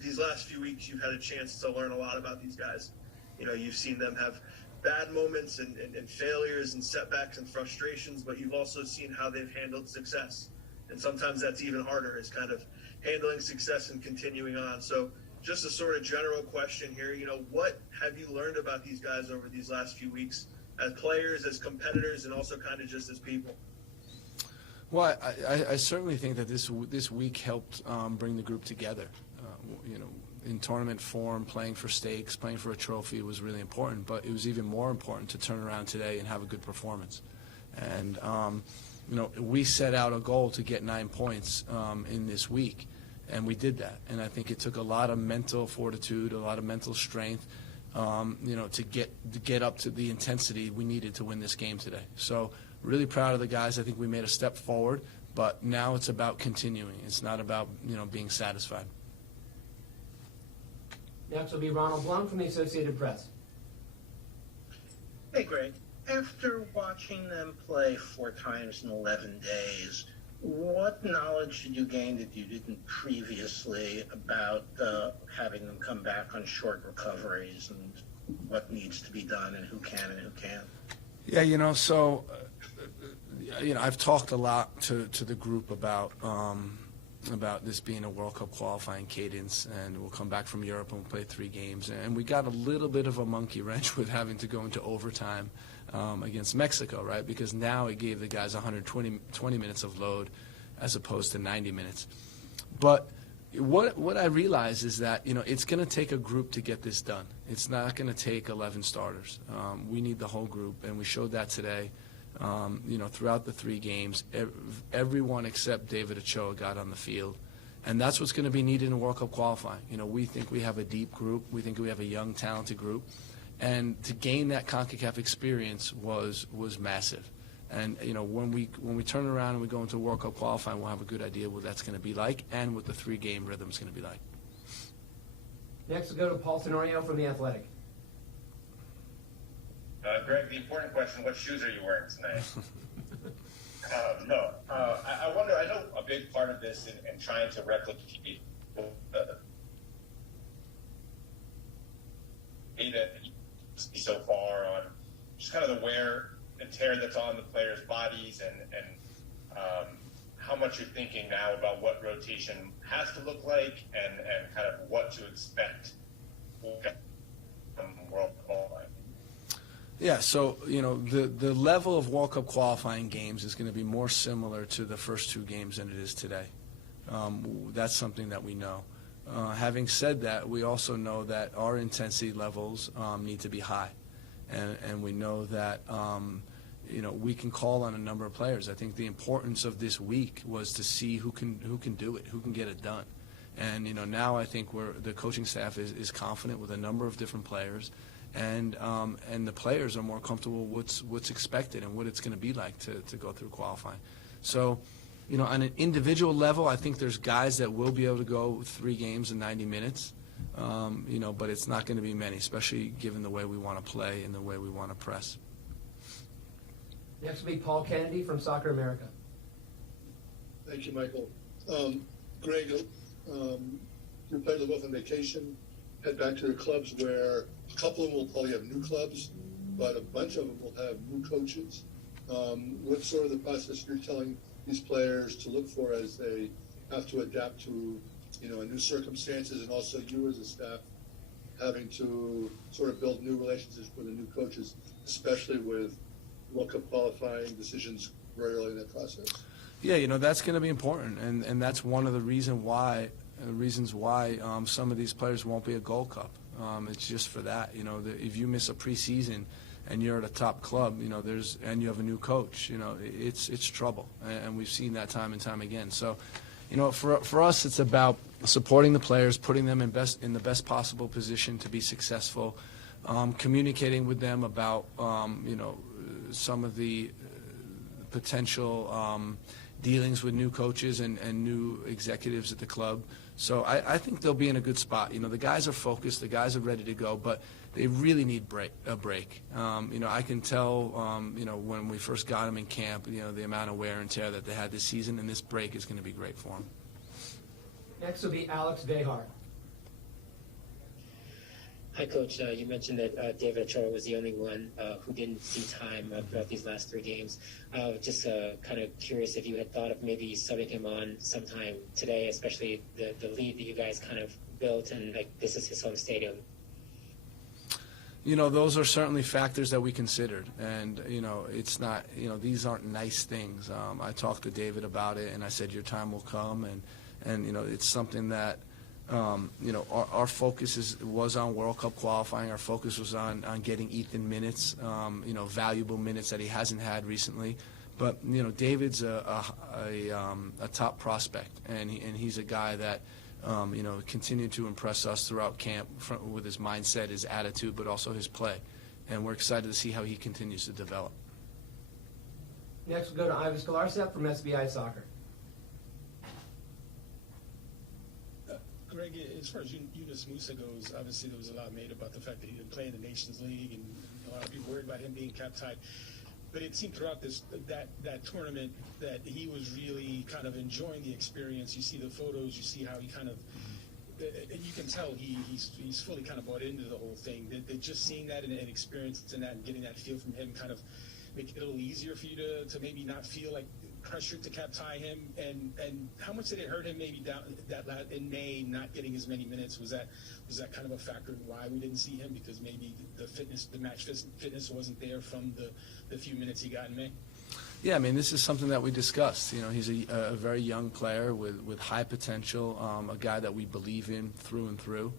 these last few weeks, you've had a chance to learn a lot about these guys. You've seen them have bad moments and failures and setbacks and frustrations, but you've also seen how they've handled success. And sometimes that's even harder, is kind of handling success and continuing on. So just a sort of general question here, what have you learned about these guys over these last few weeks as players, as competitors, and also kind of just as people? Well, I certainly think that this week helped bring the group together. In tournament form, playing for stakes, playing for a trophy was really important, but it was even more important to turn around today and have a good performance. And, we set out a goal to get 9 points in this week, and we did that. And I think it took a lot of mental fortitude, a lot of mental strength, to get up to the intensity we needed to win this game today. So really proud of the guys. I think we made a step forward, but now it's about continuing. It's not about, being satisfied. Next will be Ronald Blum from the Associated Press. Hey, Greg. After watching them play 4 times in 11 days, what knowledge did you gain that you didn't previously about having them come back on short recoveries and what needs to be done and who can and who can't? Yeah, I've talked a lot to the group about this being a World Cup qualifying cadence, and we'll come back from Europe and we'll play 3 games. And we got a little bit of a monkey wrench with having to go into overtime against Mexico, right? Because now it gave the guys 120 minutes of load as opposed to 90 minutes. But what I realize is that, it's going to take a group to get this done. It's not going to take 11 starters. We need the whole group, and we showed that today. Throughout the 3 games, everyone except David Ochoa got on the field. And that's what's going to be needed in World Cup qualifying. We think we have a deep group. We think we have a young, talented group. And to gain that CONCACAF experience was massive. And, when we turn around and we go into World Cup qualifying, we'll have a good idea what that's going to be like and what the 3-game rhythm is going to be like. Next, we'll go to Paul Tenorio from The Athletic. Greg, the important question, what shoes are you wearing tonight? I wonder, I know a big part of this in trying to replicate data so far on just kind of the wear and tear that's on the players' bodies and how much you're thinking now about what rotation has to look like and kind of what to expect from World Cup qualifying. Yeah, so, the level of World Cup qualifying games is going to be more similar to the first 2 games than it is today. That's something that we know. Having said that, we also know that our intensity levels need to be high. And we know that, we can call on a number of players. I think the importance of this week was to see who can do it, who can get it done. And, now I think the coaching staff is confident with a number of different players. And the players are more comfortable what's expected and what it's going to be like to go through qualifying. So, on an individual level, I think there's guys that will be able to go 3 games in 90 minutes, but it's not going to be many, especially given the way we want to play and the way we want to press. Next will be Paul Kennedy from Soccer America. Thank you, Michael. Greg, your players will go off on vacation, head back to their clubs where a couple of them will probably have new clubs, but a bunch of them will have new coaches. What's sort of the process you're telling these players to look for as they have to adapt to, new circumstances, and also you as a staff having to sort of build new relationships with the new coaches, especially with World Cup qualifying decisions very early in that process? Yeah, that's going to be important, and that's one of the reasons why some of these players won't be a Gold Cup. It's just for that. If you miss a preseason and you're at a top club, and you have a new coach, it's trouble, and we've seen that time and time again. So, for us, it's about supporting the players, putting them in the best possible position to be successful, communicating with them about some of the potential dealings with new coaches and new executives at the club. So I think they'll be in a good spot. The guys are focused, the guys are ready to go, but they really need a break. I can tell, when we first got them in camp, the amount of wear and tear that they had this season, and this break is going to be great for them. Next will be Alex Berhalter. Hi, Coach. You mentioned that David Ochoa was the only one who didn't see time throughout these last 3 games. Just kind of curious if you had thought of maybe subbing him on sometime today, especially the lead that you guys kind of built, and like this is his home stadium. You know, those are certainly factors that we considered, and you know, it's not, you know, these aren't nice things. I talked to David about it, and I said your time will come, and you know, it's something that you know, our focus was on World Cup qualifying. Our focus was on getting Ethan minutes, you know, valuable minutes that he hasn't had recently. But you know, David's a top prospect, and he's a guy that you know, continued to impress us throughout camp with his mindset, his attitude, but also his play. And we're excited to see how he continues to develop. Next, we'll go to Ivan Skolarsek from SBI Soccer. Greg, as far as Yunus Musa goes, obviously there was a lot made about the fact that he didn't play in the Nations League, and a lot of people worried about him being cap-tied. But it seemed throughout that tournament that he was really kind of enjoying the experience. You see the photos, you see how he kind of, and you can tell he's fully kind of bought into the whole thing. That just seeing that and experiencing that and getting that feel from him kind of make it a little easier for you to maybe not feel like pressured to cap-tie him. And how much did it hurt him maybe down that in May not getting as many minutes? Was that kind of a factor in why we didn't see him, because maybe the match fitness wasn't there from the few minutes he got in May? Yeah, I mean, this is something that we discussed. You know, he's a very young player with high potential, a guy that we believe in through and through.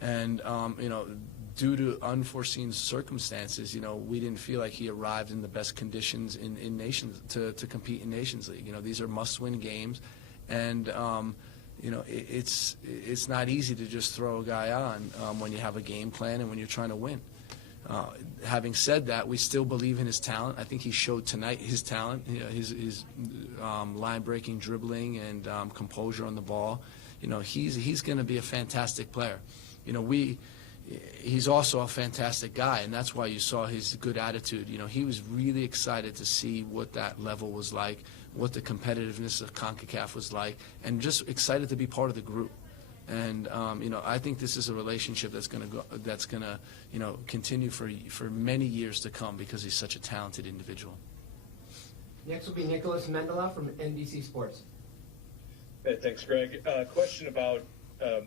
And, you know, due to unforeseen circumstances, you know, we didn't feel like he arrived in the best conditions in Nations to compete in Nations League. You know, these are must-win games, and you know, it's not easy to just throw a guy on when you have a game plan and when you're trying to win. Having said that, we still believe in his talent. I think he showed tonight his talent, you know, his line-breaking dribbling and composure on the ball. You know, he's going to be a fantastic player. You know, he's also a fantastic guy, and that's why you saw his good attitude. You know, he was really excited to see what that level was like, what the competitiveness of CONCACAF was like, and just excited to be part of the group. And you know, I think this is a relationship that's going to you know, continue for many years to come, because he's such a talented individual. Next will be Nicholas Mendela from NBC Sports. Hey, thanks, Greg. Question about,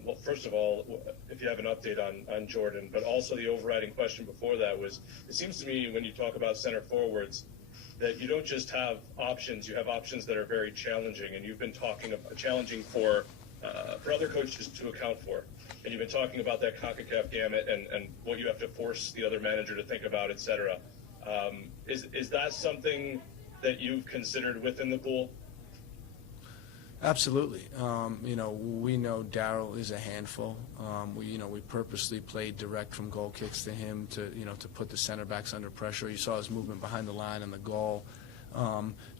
well, first of all, if you have an update on Jordan, but also the overriding question before that was, it seems to me when you talk about center forwards that you don't just have options, you have options that are very challenging, and you've been talking about challenging for other coaches to account for. And you've been talking about that CONCACAF gamut and what you have to force the other manager to think about, et cetera. Is that something that you've considered within the pool? Absolutely. You know, we know Daryl is a handful. We purposely played direct from goal kicks to him to put the center backs under pressure. You saw his movement behind the line on the goal.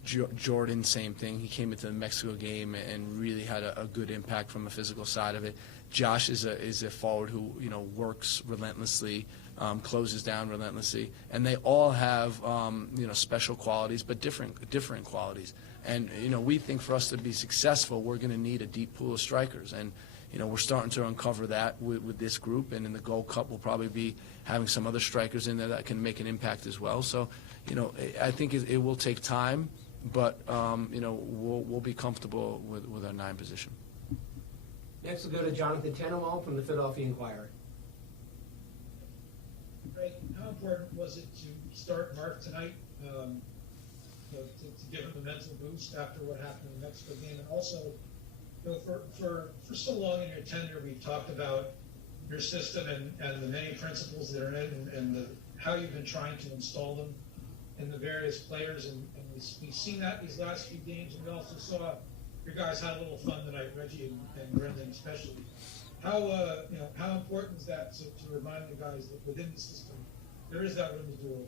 Jordan, same thing. He came into the Mexico game and really had a good impact from the physical side of it. Josh is a forward who works relentlessly, closes down relentlessly, and they all have special qualities, but different qualities. And we think for us to be successful, we're going to need a deep pool of strikers, and we're starting to uncover that with this group. And in the Gold Cup, we'll probably be having some other strikers in there that can make an impact as well. So, I think it will take time, but we'll be comfortable with our 9 position. Next, we'll go to Jonathan Tannenwald from the Philadelphia Inquirer. Greg, how important was it to start Mark tonight, to give him a mental boost after what happened in the Mexico game? And also, for so long in your tenure, we've talked about your system and the many principles that are in it, and how you've been trying to install them in the various players. And we've seen that these last few games, and we also saw your guys had a little fun tonight, Reggie and Brendan especially. How important is that to remind the guys that within the system there is that room to do all of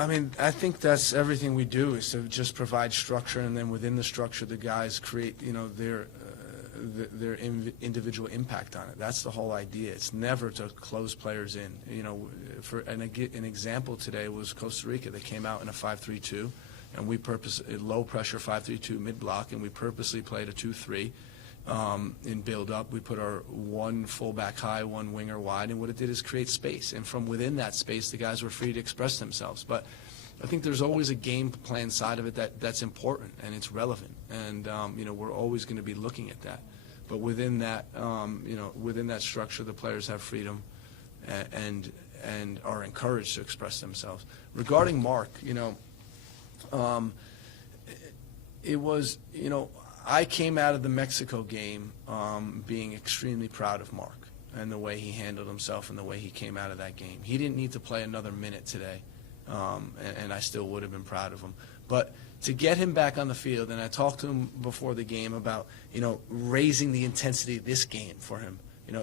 that? I think that's everything we do, is to just provide structure, and then within the structure, the guys create, their individual impact on it. That's the whole idea. It's never to close players in. For an example today was Costa Rica. They came out in a 5-3-2, and we low pressure 5-3-2 mid block, and we purposely played a 2-3. in build-up. We put our one fullback high, one winger wide, and what it did is create space. And from within that space, the guys were free to express themselves. But I think there's always a game plan side of it that's important and it's relevant. And, we're always going to be looking at that. But within that, within that structure, the players have freedom and are encouraged to express themselves. Regarding Mark, it was, I came out of the Mexico game being extremely proud of Mark and the way he handled himself and the way he came out of that game. He didn't need to play another minute today, and I still would have been proud of him. But to get him back on the field, and I talked to him before the game about, raising the intensity of this game for him,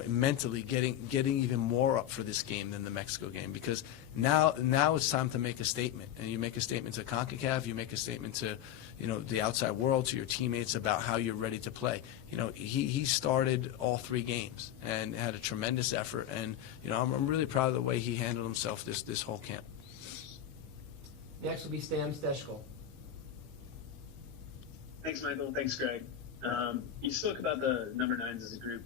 mentally getting even more up for this game than the Mexico game, because now it's time to make a statement, and you make a statement to CONCACAF, you make a statement to, the outside world, to your teammates about how you're ready to play. He started all 3 games and had a tremendous effort, and I'm really proud of the way he handled himself this whole camp. Next will be Stam Steshko. Thanks, Michael. Thanks, Greg. You spoke about the number 9s as a group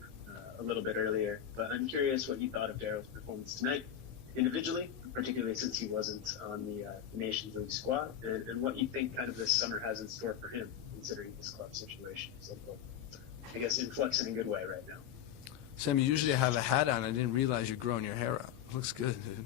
a little bit earlier, but I'm curious what you thought of Daryl's performance tonight individually, particularly since he wasn't on the Nations League squad, and what you think kind of this summer has in store for him, considering his club situation is a little, I guess, in flux in a good way right now. Sam, you usually have a hat on. I didn't realize you're growing your hair out. Looks good, dude.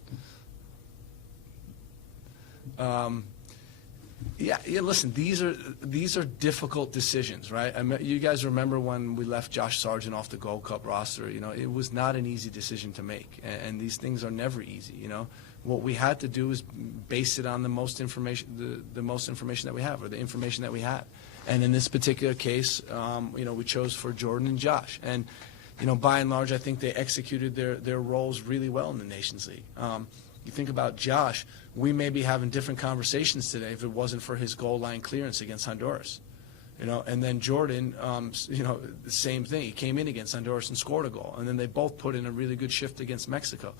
Yeah. Listen, these are difficult decisions, right? You guys remember when we left Josh Sargent off the Gold Cup roster? It was not an easy decision to make, and these things are never easy. What we had to do is base it on the most information, the most information that we have, or the information that we had. And in this particular case, we chose for Jordan and Josh, and by and large, I think they executed their roles really well in the Nations League. You think about Josh, we may be having different conversations today if it wasn't for his goal line clearance against Honduras. And then Jordan, the same thing. He came in against Honduras and scored a goal. And then they both put in a really good shift against Mexico.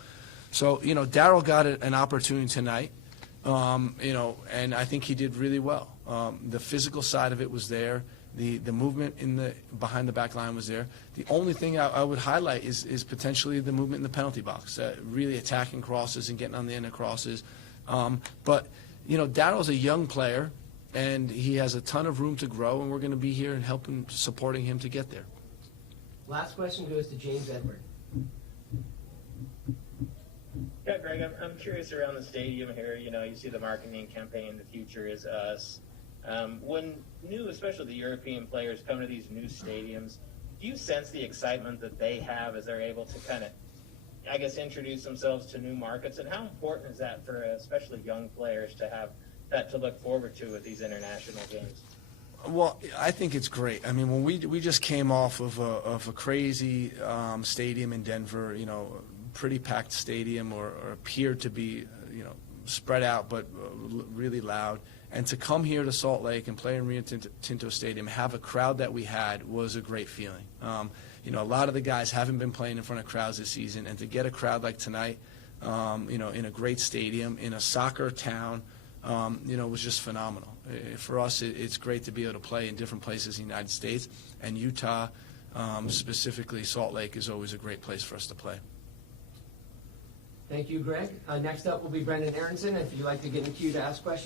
So, Daryl got an opportunity tonight, and I think he did really well. The physical side of it was there. The movement behind the back line was there. The only thing I would highlight is potentially the movement in the penalty box, really attacking crosses and getting on the end of crosses. But Daryl's a young player, and he has a ton of room to grow, and we're going to be here and supporting him to get there. Last question goes to James Edward. Yeah, Greg, I'm curious around the stadium here. You see the marketing campaign, "The Future Is Us." When especially the European players come to these new stadiums, do you sense the excitement that they have as they're able to kind of, I guess, introduce themselves to new markets? And how important is that for especially young players to have that to look forward to with these international games? Well, I think it's great. I mean, when we just came off of a crazy stadium in Denver, pretty packed stadium, or appeared to be, spread out but really loud. And to come here to Salt Lake and play in Rio Tinto Stadium, have a crowd that we had, was a great feeling. A lot of the guys haven't been playing in front of crowds this season, and to get a crowd like tonight, in a great stadium, in a soccer town, was just phenomenal. For us, it's great to be able to play in different places in the United States, and Utah, specifically Salt Lake, is always a great place for us to play. Thank you, Greg. Next up will be Brendan Aronson. If you'd like to get in the queue to ask questions.